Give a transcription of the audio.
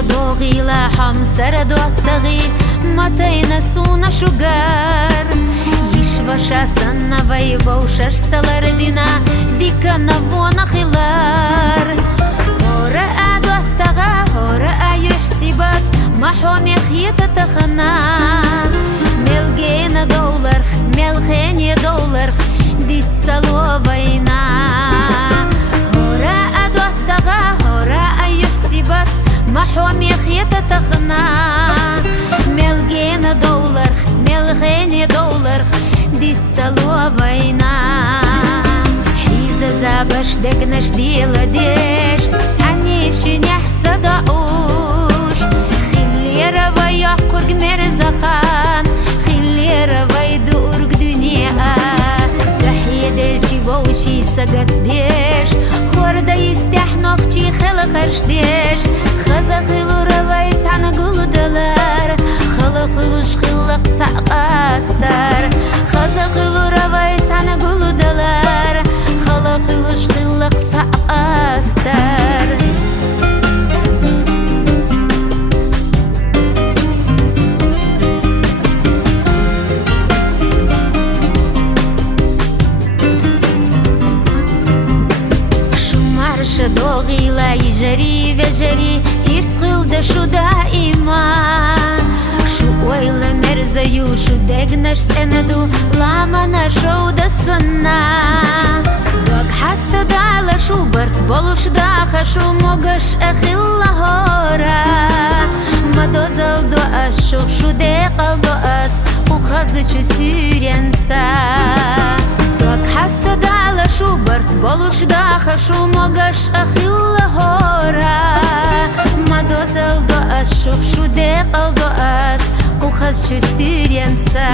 شدوغي لا حمسر دوتغي متين سونا شجار يشوشا سنة ويبوشش سلردنا ديكا نبونا خلار هورا دوتغا هورا يحسبت محوم يخيط تخنا ملجين دولار ملخين دولار ديت سلو وينا هورا دوتغا هورا يحسبت محوم يخيط تخنا ملجين دولار ملخين دولار ديت سلو وينا حيزة زابرش دقنش ديلا ديش سعني شنيح صدعوش خلي رواي يحقق مرزخان خلي رواي دورك دنيا تحية دلشي ووشي سقط ديش خوردا يستحنوخشي خلقرش ديش خزا خلو رواي تانا قلو دلار خلقلوش خلق تعقاستر خزا خلو رواي تانا قلو دلار خلقلوش خلق تعقاستر شدوغي لا يجري وجري يسخل دشو دائما شو ويلا مرزيو شو دقنش سندو لاما نشو دسنا دوك حست دالا شو برت بولش داخا شو موغش اخي اللهورا ما دوزل دو أس شو ديقل دو أس وخزي شو سورينتا دوك حست دالا شو برت بولش داخا شو موغش اخي اللهورا ما دوزل دو أس شو ديقل دو أس وخزي شو سورينتا